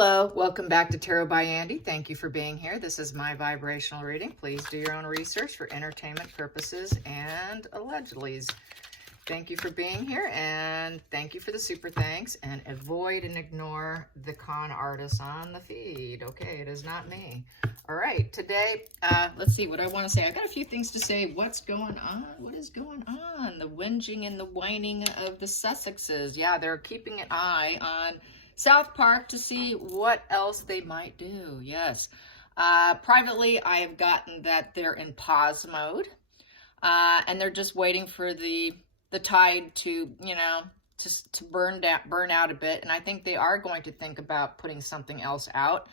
Hello, welcome back to Tarot by Andy. Thank you for being here. This is my vibrational reading. Please do your own research for entertainment purposes and allegedlys. Thank you for being here, and thank you for the super thanks, and avoid and ignore the con artists on the feed. Okay, it is not me. All right, today, let's see what I want to say. I got a few things to say. What's going on? What is going on? The whinging and the whining of the Sussexes. Yeah, they're keeping an eye on South Park to see what else they might do. Yes. Privately, I have gotten that they're in pause mode, and they're just waiting for the tide to, to burn out a bit. And I think they are going to think about putting something else out.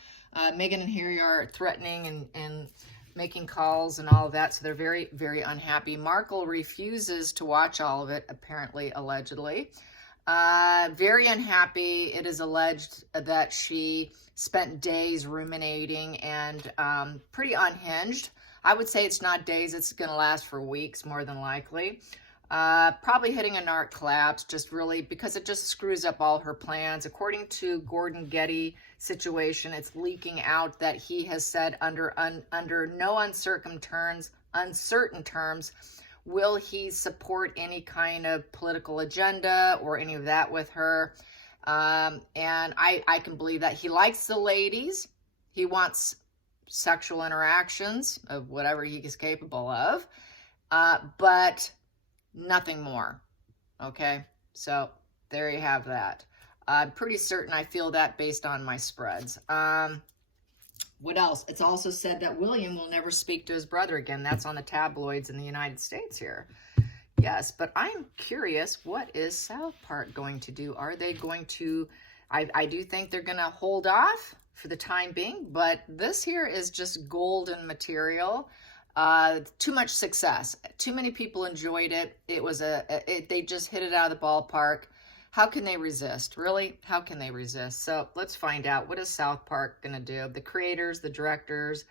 Megan and Harry are threatening and making calls and all of that. So they're very, very unhappy. Markle refuses to watch all of it, apparently, allegedly. Very unhappy. It is alleged that she spent days ruminating and pretty unhinged. I would say it's not days. It's going to last for weeks, more than likely. Probably hitting a narc collapse, just really because it just screws up all her plans. According to Gordon Getty situation, it's leaking out that he has said under no uncertain terms will he support any kind of political agenda or any of that with her. And I can believe that. He likes the ladies. He wants sexual interactions of whatever he is capable of, but nothing more. Okay, so there you have that. I'm pretty certain I feel that based on my spreads. What else? It's also said that William will never speak to his brother again. That's on the tabloids in the United States here. Yes, but I'm curious, what is South Park going to do? Are they going to, I do think they're going to hold off for the time being, but this here is just golden material. Too much success. Too many people enjoyed it. It was they just hit it out of the ballpark. How can they resist? Really? How can they resist? So let's find out. What is South Park going to do? The creators, the directors,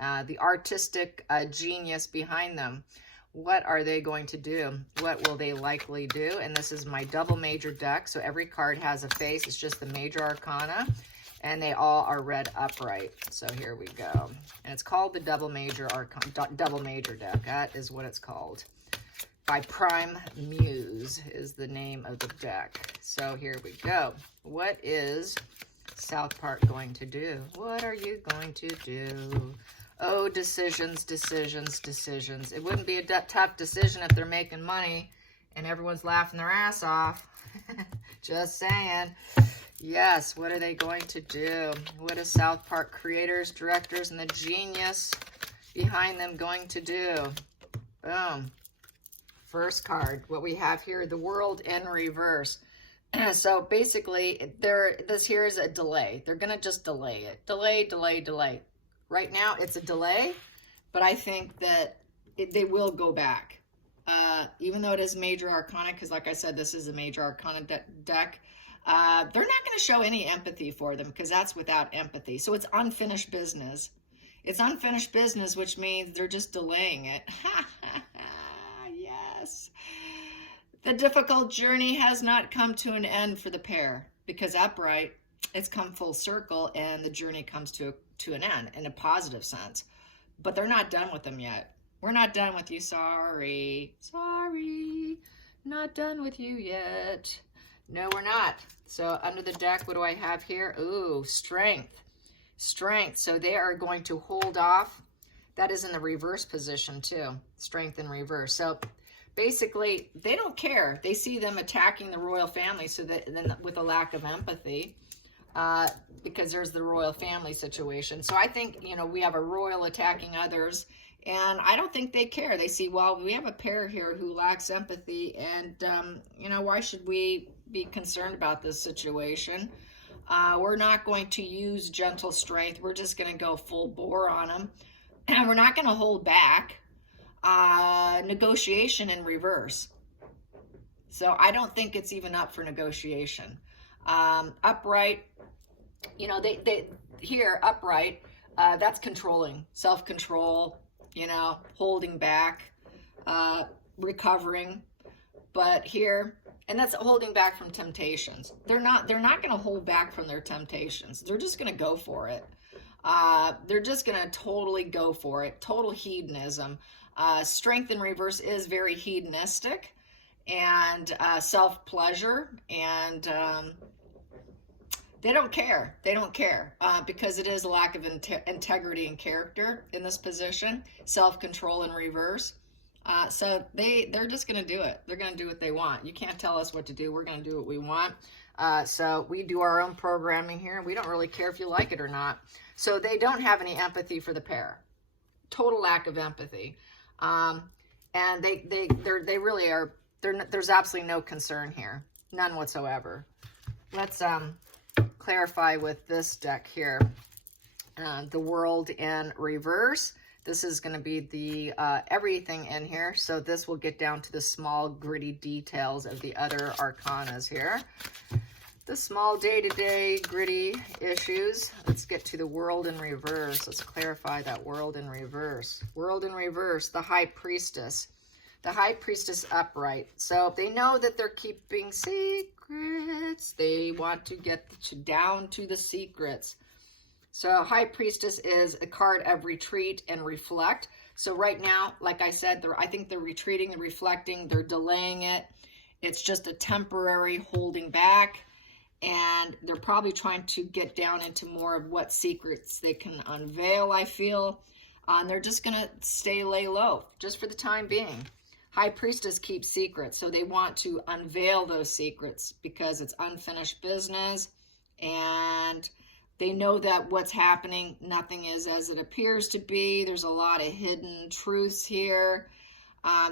the artistic genius behind them. What are they going to do? What will they likely do? And this is my double major deck. So every card has a face. It's just the major arcana. And they all are read upright. So here we go. And it's called the double major deck. That is what it's called. By Prime Muse is the name of the deck. So here we go. What is South Park going to do? What are you going to do? Oh, decisions, decisions, decisions. It wouldn't be a tough decision if they're making money and everyone's laughing their ass off. Just saying. Yes, what are they going to do? What is South Park creators, directors, and the genius behind them going to do? Boom. First card, what we have here, the world in reverse. So basically, this here is a delay. They're going to just delay it. Delay, delay, delay. Right now, it's a delay, but I think that they will go back. Even though it is major arcana, because like I said, this is a major arcana deck, they're not going to show any empathy for them because that's without empathy. So it's unfinished business. It's unfinished business, which means they're just delaying it. Yes. The difficult journey has not come to an end for the pair because upright, it's come full circle and the journey comes to an end in a positive sense. But they're not done with them yet. We're not done with you. Sorry. Sorry. Not done with you yet. No, we're not. So under the deck, what do I have here? Ooh, strength. Strength. So they are going to hold off. That is in the reverse position too. Strength in reverse. So basically, they don't care. They see them attacking the royal family, so that then with a lack of empathy, because there's the royal family situation. So I think, we have a royal attacking others, and I don't think they care. They see, well, we have a pair here who lacks empathy, and, why should we be concerned about this situation? We're not going to use gentle strength. We're just going to go full bore on them, and we're not going to hold back. Negotiation in reverse. So I don't think it's even up for negotiation. Upright, they here, upright, that's controlling, self-control, holding back, recovering. But here, And that's holding back from temptations. They're not going to hold back from their temptations. They're just going to go for it. They're just going to totally go for it. Total hedonism. Strength in reverse is very hedonistic and self-pleasure, and they don't care. They don't care because it is a lack of integrity and character in this position. Self-control in reverse. So they're just going to do it. They're going to do what they want. You can't tell us what to do. We're going to do what we want. So we do our own programming here. We don't really care if you like it or not. So they don't have any empathy for the pair. Total lack of empathy. And they really are, there's absolutely no concern here. None whatsoever. Let's clarify with this deck here. The World in reverse. This is going to be the everything in here. So this will get down to the small gritty details of the other arcanas here. The small day-to-day gritty issues. Let's get to the World in reverse. Let's clarify that World in reverse. World in reverse, the High Priestess. The High Priestess upright. So they know that they're keeping secrets. They want to get down to the secrets. So High Priestess is a card of retreat and reflect. So right now, like I said, I think they're retreating, they're reflecting, they're delaying it. It's just a temporary holding back. And they're probably trying to get down into more of what secrets they can unveil, I feel. And they're just going to lay low, just for the time being. High Priestess keeps secrets, so they want to unveil those secrets because it's unfinished business. And they know that what's happening, nothing is as it appears to be. There's a lot of hidden truths here.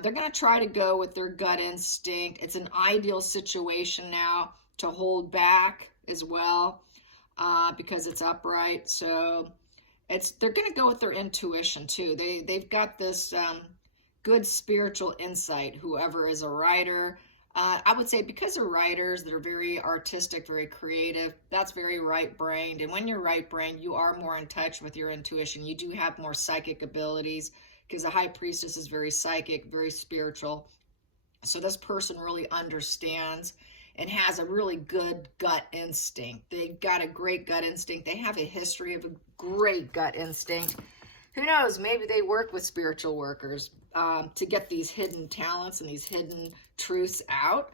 They're going to try to go with their gut instinct. It's an ideal situation now to hold back as well because it's upright. So they're going to go with their intuition too. They've got this good spiritual insight, whoever is a writer. I would say because they're writers that are very artistic, very creative, that's very right-brained. And when you're right-brained, you are more in touch with your intuition. You do have more psychic abilities because the High Priestess is very psychic, very spiritual. So this person really understands and has a really good gut instinct. They've got a great gut instinct. They have a history of a great gut instinct. Who knows, maybe they work with spiritual workers to get these hidden talents and these hidden truths out.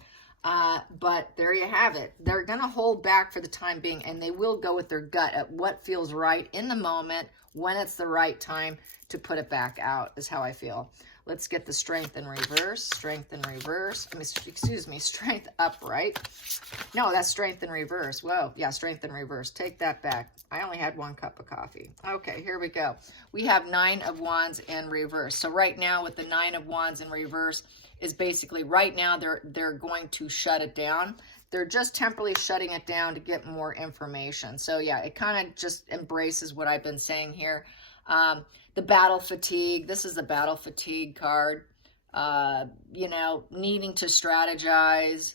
But there you have it. They're going to hold back for the time being, and they will go with their gut at what feels right in the moment, when it's the right time to put it back out, is how I feel. Let's get the Strength in reverse. Strength in reverse. Excuse me, Strength upright. No, that's Strength in reverse. Whoa, yeah, Strength in reverse. Take that back. I only had 1 cup of coffee. Okay, here we go. We have 9 of Wands in reverse. So right now with the 9 of Wands in reverse is basically right now they're going to shut it down. They're just temporarily shutting it down to get more information. So yeah, it kind of just embraces what I've been saying here. The battle fatigue. This is the battle fatigue card. You know, needing to strategize.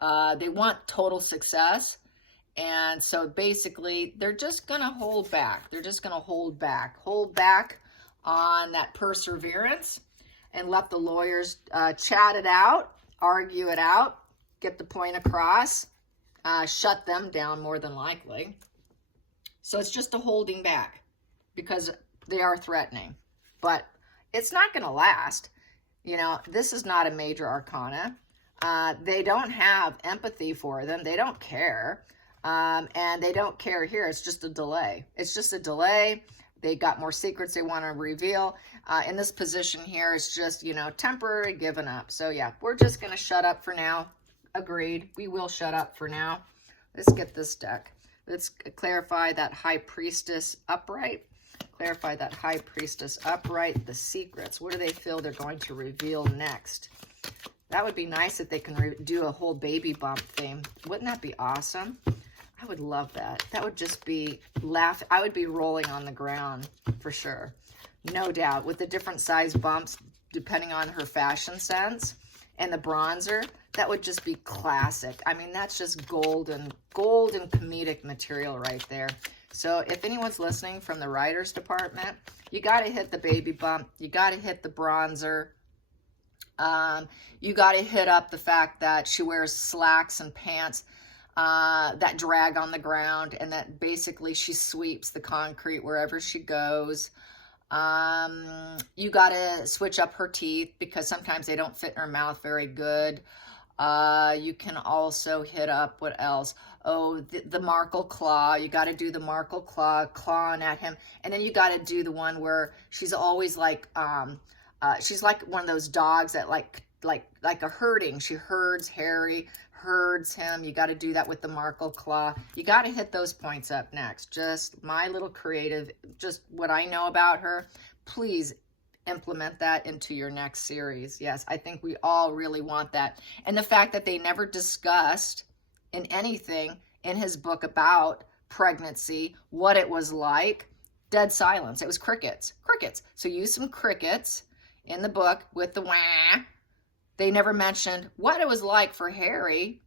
They want total success. And so basically, they're just going to hold back. They're just going to hold back. Hold back on that perseverance and let the lawyers chat it out, argue it out, get the point across, shut them down more than likely. So it's just a holding back because they are threatening. But it's not going to last. You know, this is not a major arcana. They don't have empathy for them. They don't care. And they don't care here. It's just a delay. It's just a delay. They got more secrets they want to reveal. In this position here, it's just, you know, temporary giving up. So yeah, we're just going to shut up for now. Agreed. We will shut up for now. Let's get this deck. Let's clarify that High Priestess upright. Clarify that High Priestess upright. The secrets. What do they feel they're going to reveal next? That would be nice if they can do a whole baby bump theme. Wouldn't that be awesome? I would love that. That would just be I would be rolling on the ground for sure. No doubt. With the different size bumps, depending on her fashion sense, and the bronzer, that would just be classic. I mean, that's just golden comedic material right there. So if anyone's listening from the writers department, you got to hit the baby bump. You got to hit the bronzer. You got to hit up the fact that she wears slacks and pants that drag on the ground, and that basically she sweeps the concrete wherever she goes. You got to switch up her teeth because sometimes they don't fit in her mouth very good. You can also hit up, what else? Oh, the Markle claw. You got to do the Markle claw, clawing at him. And then you got to do the one where she's always like, she's like one of those dogs that like a herding. She herds Harry, herds him. You got to do that with the Markle claw. You got to hit those points up next. Just my little creative, just what I know about her. Please implement that into your next series. Yes, I think we all really want that. And the fact that they never discussed in anything in his book about pregnancy, what it was like, dead silence. It was crickets, crickets. So use some crickets in the book with the wah. They never mentioned what it was like for Harry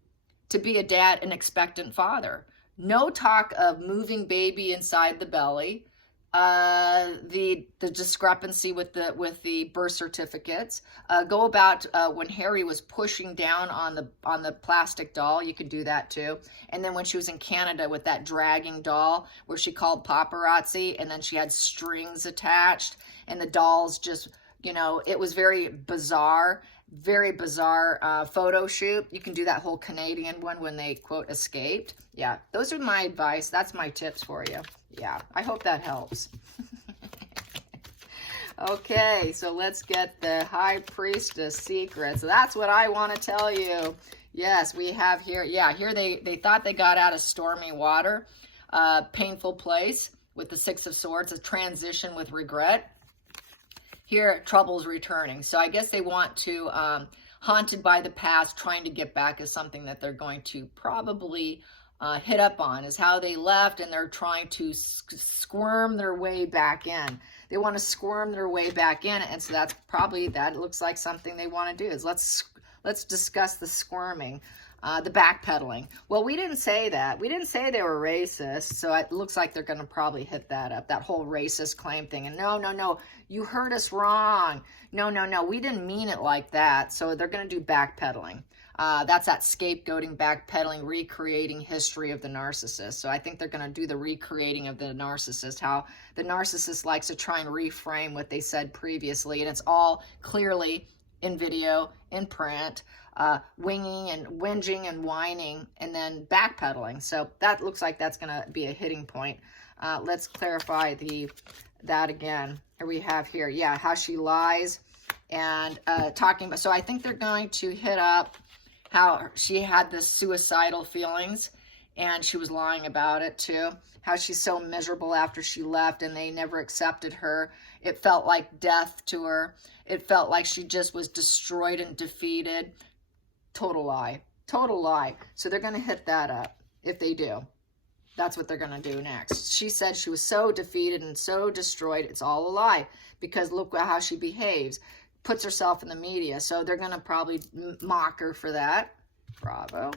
to be a dad, an expectant father. No talk of moving baby inside the belly. The discrepancy with the birth certificates. Go about when Harry was pushing down on the plastic doll. You could do that too. And then when she was in Canada with that dragging doll where she called paparazzi, and then she had strings attached, and the dolls just, you know, it was very bizarre photo shoot. You can do that whole Canadian one when they, quote, escaped. Yeah, those are my advice. That's my tips for you. Yeah, I hope that helps. Okay, so let's get the High Priestess secrets. So that's what I want to tell you. Yes, we have here, yeah, here they thought they got out of stormy water, painful place with the Six of Swords, a transition with regret. Here, trouble's returning. So I guess they want to, haunted by the past, trying to get back is something that they're going to probably hit up on, is how they left, and they're trying to squirm their way back in. They want to squirm their way back in, and so that's probably, that looks like something they want to do, is let's discuss the squirming. The backpedaling. Well, we didn't say that. We didn't say they were racist, so it looks like they're going to probably hit that up, that whole racist claim thing. And no, you heard us wrong. No, we didn't mean it like that. So they're going to do backpedaling. That's that scapegoating, backpedaling, recreating history of the narcissist. So I think they're going to do the recreating of the narcissist, how the narcissist likes to try and reframe what they said previously, and it's all clearly in video, in print, winging and whinging and whining, and then backpedaling. So that looks like that's going to be a hitting point. Let's clarify that again. Here we have here, yeah, how she lies and talking about. So I think they're going to hit up how she had this suicidal feelings, and she was lying about it too. How she's so miserable after she left, and they never accepted her. It felt like death to her. It felt like she just was destroyed and defeated. Total lie. Total lie. So they're going to hit that up if they do. That's what they're going to do next. She said she was so defeated and so destroyed. It's all a lie, because look at how she behaves. Puts herself in the media. So they're going to probably mock her for that. Bravo.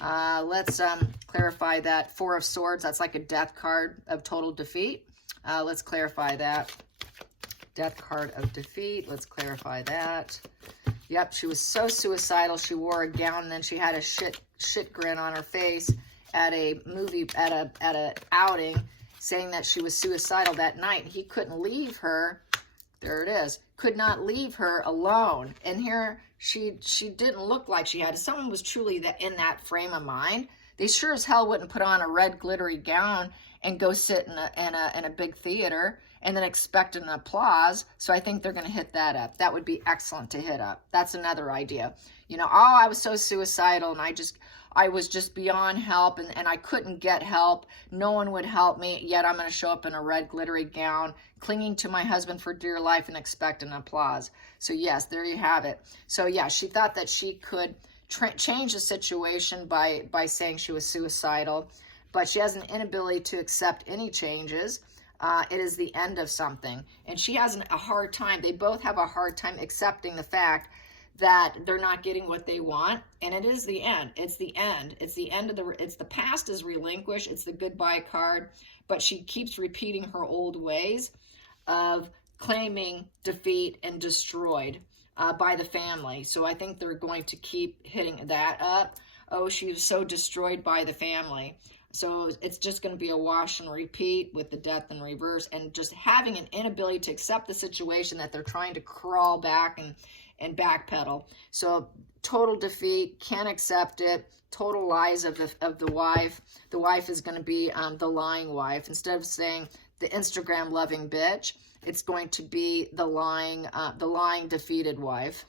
Let's clarify that. Four of Swords. That's like a death card of total defeat. Let's clarify that. Death card of defeat. Let's clarify that. Yep, she was so suicidal. She wore a gown, and then she had a shit grin on her face at a movie, at a outing, saying that she was suicidal that night. He couldn't leave her. There it is. Could not leave her alone. And here she didn't look like she had. If someone was truly in that frame of mind, they sure as hell wouldn't put on a red glittery gown and go sit in a big theater and then expect an applause. So I think they're going to hit that up. That would be excellent to hit up. That's another idea. You know, oh, I was so suicidal, and I was just beyond help, and I couldn't get help. No one would help me, yet I'm going to show up in a red glittery gown, clinging to my husband for dear life, and expect an applause. So yes, there you have it. So yeah, she thought that she could change the situation by saying she was suicidal, but she has an inability to accept any changes. It is the end of something, and she has a hard time. They both have a hard time accepting the fact that they're not getting what they want, and it is the end. It's the end. It's the end of the past is relinquished. It's the goodbye card, but she keeps repeating her old ways of claiming defeat and destroyed. by the family. So I think they're going to keep hitting that up. Oh, she was so destroyed by the family. So it's just going to be a wash and repeat with the death in reverse, and just having an inability to accept the situation that they're trying to crawl back and backpedal. So total defeat, can't accept it, total lies of the wife. The wife is going to be the lying wife. Instead of saying the Instagram loving bitch, it's going to be the lying defeated wife.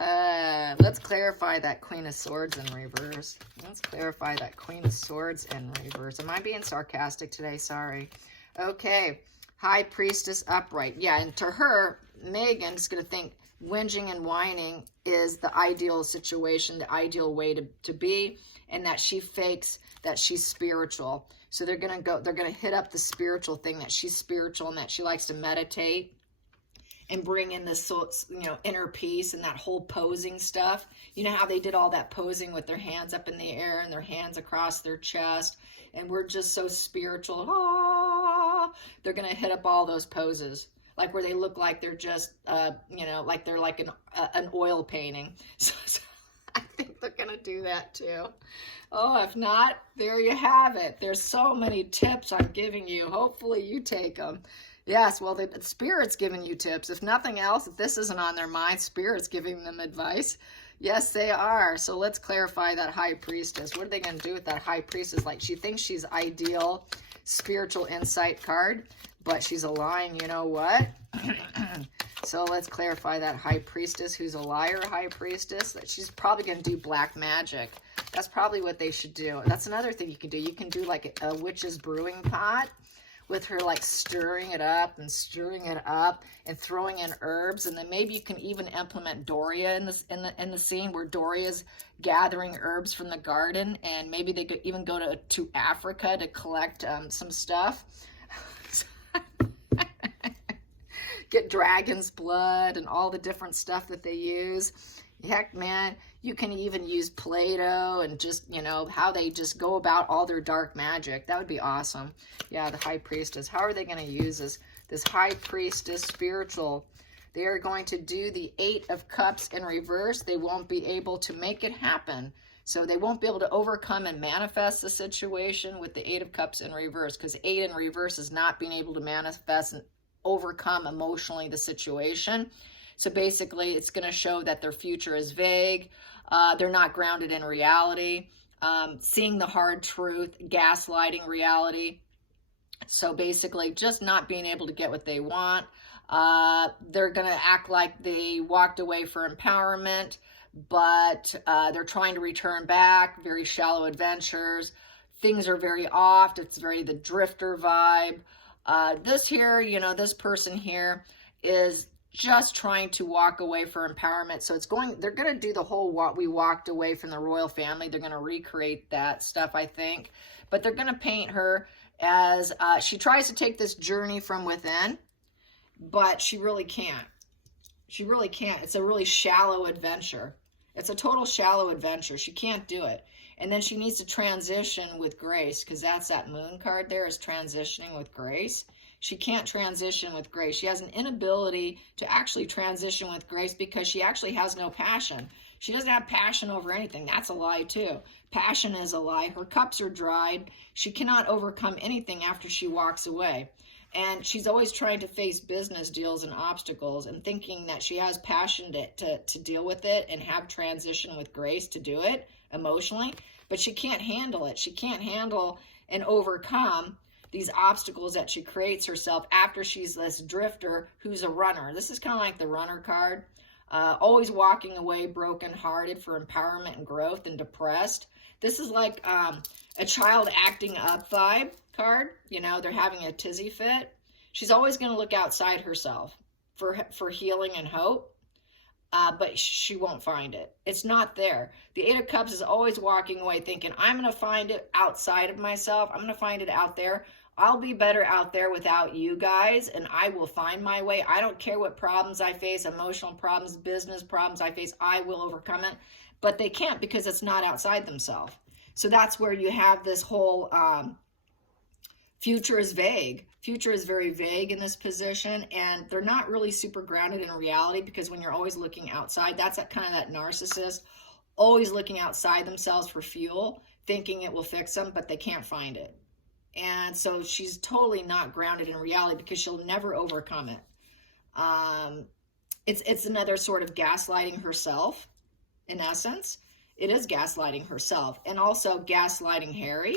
Let's clarify that Queen of Swords in reverse. Let's clarify that Queen of Swords in reverse. Am I being sarcastic today? Sorry. Okay. High Priestess upright. Yeah, and to her, Megan's going to think whinging and whining is the ideal situation, the ideal way to be, and that she fakes that she's spiritual. So they're going to hit up the spiritual thing, that she's spiritual and that she likes to meditate and bring in this, inner peace and that whole posing stuff. You know how they did all that posing with their hands up in the air and their hands across their chest, and we're just so spiritual. Ah, they're going to hit up all those poses, like where they look like they're just, like they're like an oil painting. So I think they're going to do that too. Oh, if not, there you have it. There's so many tips I'm giving you. Hopefully you take them. Yes, well, the Spirit's giving you tips. If nothing else, if this isn't on their mind, Spirit's giving them advice. Yes, they are. So let's clarify that High Priestess. What are they going to do with that High Priestess? Like, she thinks she's ideal, spiritual insight card, but she's a lying, you know what? So let's clarify that High Priestess, who's a liar High Priestess, that she's probably going to do black magic. That's probably what they should do. That's another thing you can do. You can do like a witch's brewing pot with her like stirring it up and throwing in herbs, and then maybe you can even implement Doria in the scene, where Doria's gathering herbs from the garden, and maybe they could even go to Africa to collect some stuff. Get dragon's blood and all the different stuff that they use. Heck, man, you can even use Play-Doh and just, how they just go about all their dark magic. That would be awesome. Yeah, the High Priestess. How are they going to use this High Priestess spiritual? They are going to do the 8 of Cups in reverse. They won't be able to make it happen. So they won't be able to overcome and manifest the situation with the 8 of Cups in reverse, because 8 in reverse is not being able to manifest and overcome emotionally the situation. So basically, it's going to show that their future is vague. They're not grounded in reality. Seeing the hard truth, gaslighting reality. So basically, just not being able to get what they want. They're going to act like they walked away for empowerment, but they're trying to return back. Very shallow adventures. Things are very off. It's very the drifter vibe. This person here is just trying to walk away for empowerment. So they're going to do the whole we walked away from the royal family. They're going to recreate that stuff, I think. But they're going to paint her as, she tries to take this journey from within, but she really can't. She really can't. It's a really shallow adventure. It's a total shallow adventure. She can't do it. And then she needs to transition with grace, because that's that moon card there, is transitioning with grace. She can't transition with grace. She has an inability to actually transition with grace because she actually has no passion. She doesn't have passion over anything. That's a lie too. Passion is a lie. Her cups are dried. She cannot overcome anything after she walks away. And she's always trying to face business deals and obstacles and thinking that she has passion to deal with it and have transition with grace to do it emotionally. But she can't handle it. She can't handle and overcome these obstacles that she creates herself after she's this drifter who's a runner. This is kind of like the runner card. Always walking away brokenhearted for empowerment and growth and depressed. This is like a child acting up vibe card. They're having a tizzy fit. She's always going to look outside herself for healing and hope. But she won't find it. It's not there. The 8 of Cups is always walking away thinking, I'm going to find it outside of myself. I'm going to find it out there. I'll be better out there without you guys, and I will find my way. I don't care what problems I face, emotional problems, business problems I face, I will overcome it. But they can't, because it's not outside themselves. So that's where you have this whole Future is vague. Future is very vague in this position, and they're not really super grounded in reality, because when you're always looking outside, that's kind of that narcissist, always looking outside themselves for fuel, thinking it will fix them, but they can't find it. And so she's totally not grounded in reality, because she'll never overcome it. It's another sort of gaslighting herself, in essence. It is gaslighting herself, and also gaslighting Harry.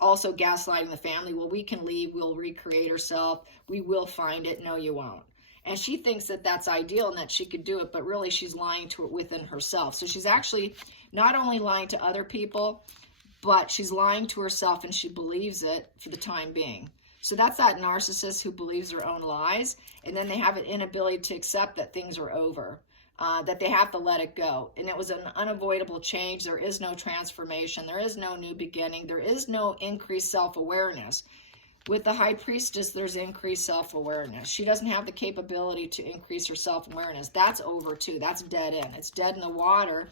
Also gaslighting the family. Well, we can leave. We'll recreate herself. We will find it. No, you won't. And she thinks that that's ideal and that she could do it, but really she's lying to it within herself. So she's actually not only lying to other people, but she's lying to herself, and she believes it for the time being. So that's that narcissist who believes their own lies, and then they have an inability to accept that things are over. That they have to let it go. And it was an unavoidable change. There is no transformation. There is no new beginning. There is no increased self-awareness. With the High Priestess, there's increased self-awareness. She doesn't have the capability to increase her self-awareness. That's over too. That's dead in. It's dead in the water.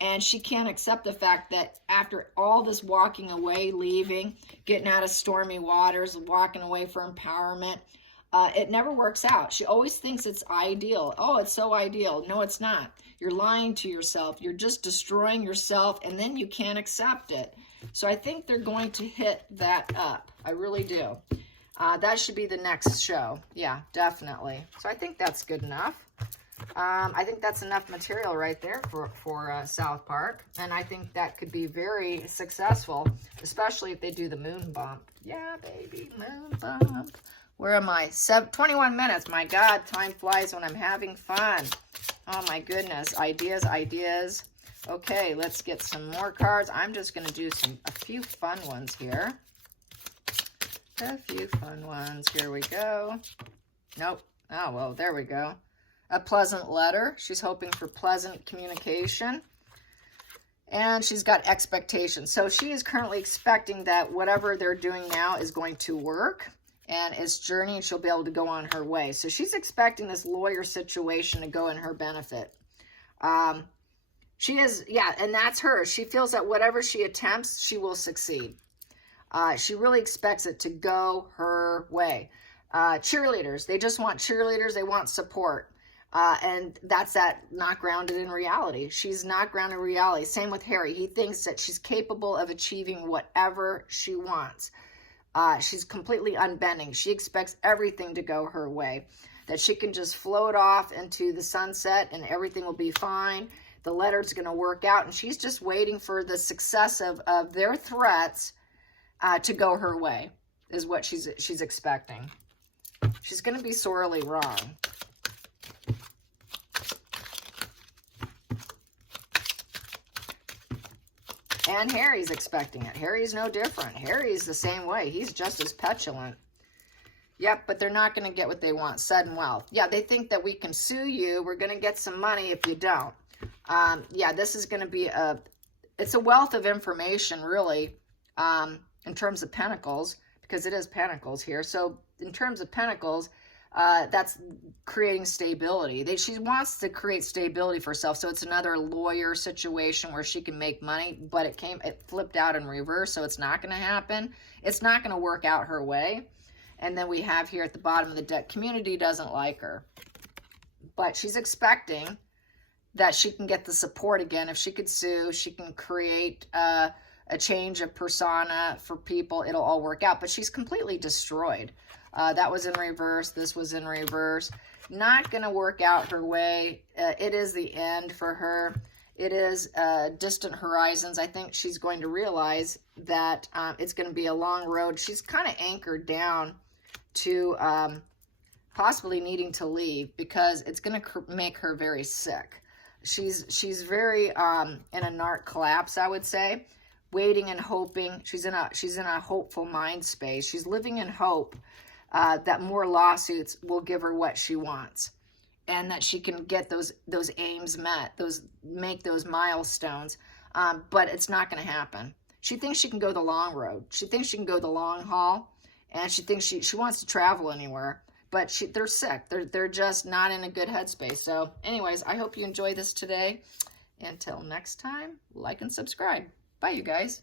And she can't accept the fact that after all this walking away, leaving, getting out of stormy waters, walking away for empowerment, it never works out. She always thinks it's ideal. Oh, it's so ideal. No, it's not. You're lying to yourself. You're just destroying yourself, and then you can't accept it. So I think they're going to hit that up. I really do. That should be the next show. Yeah, definitely. So I think that's good enough. I think that's enough material right there for South Park. And I think that could be very successful, especially if they do the moon bump. Yeah, baby, moon bump. Where am I? 21 minutes. My God, time flies when I'm having fun. Oh my goodness. Ideas, ideas. Okay, let's get some more cards. I'm just going to do a few fun ones here. A few fun ones. Here we go. Nope. Oh, well, there we go. A pleasant letter. She's hoping for pleasant communication. And she's got expectations. So she is currently expecting that whatever they're doing now is going to work. And it's journey, and she'll be able to go on her way. So she's expecting this lawyer situation to go in her benefit. She is, yeah, and that's her. She feels that whatever she attempts, she will succeed. She really expects it to go her way. Cheerleaders, they just want cheerleaders. They want support. And that's that not grounded in reality. She's not grounded in reality. Same with Harry. He thinks that she's capable of achieving whatever she wants. She's completely unbending. She expects everything to go her way, that she can just float off into the sunset and everything will be fine. The letter's going to work out, and she's just waiting for the success of their threats to go her way, is what she's expecting. She's going to be sorely wrong. And Harry's expecting it. Harry's no different. Harry's the same way. He's just as petulant. Yep, but they're not going to get what they want. Sudden wealth. Yeah, they think that we can sue you. We're going to get some money if you don't. Yeah, this is going to be it's a wealth of information, really, in terms of pentacles, because it is pentacles here. So in terms of pentacles, that's creating stability. She wants to create stability for herself. So it's another lawyer situation where she can make money, but it flipped out in reverse. So it's not going to happen. It's not going to work out her way. And then we have here at the bottom of the deck, community doesn't like her, but she's expecting that she can get the support again. If she could sue, she can create a change of persona for people. It'll all work out, but she's completely destroyed. That was in reverse. This was in reverse. Not going to work out her way. It is the end for her. It is distant horizons. I think she's going to realize that it's going to be a long road. She's kind of anchored down to possibly needing to leave, because it's going to make her very sick. She's very in a narc collapse, I would say, waiting and hoping. She's in a hopeful mind space. She's living in hope that more lawsuits will give her what she wants, and that she can get those aims met, make those milestones. But it's not going to happen. She thinks she can go the long road. She thinks she can go the long haul, and she thinks she wants to travel anywhere. But they're sick. They're just not in a good headspace. So anyways, I hope you enjoy this today. Until next time, like and subscribe. Bye, you guys.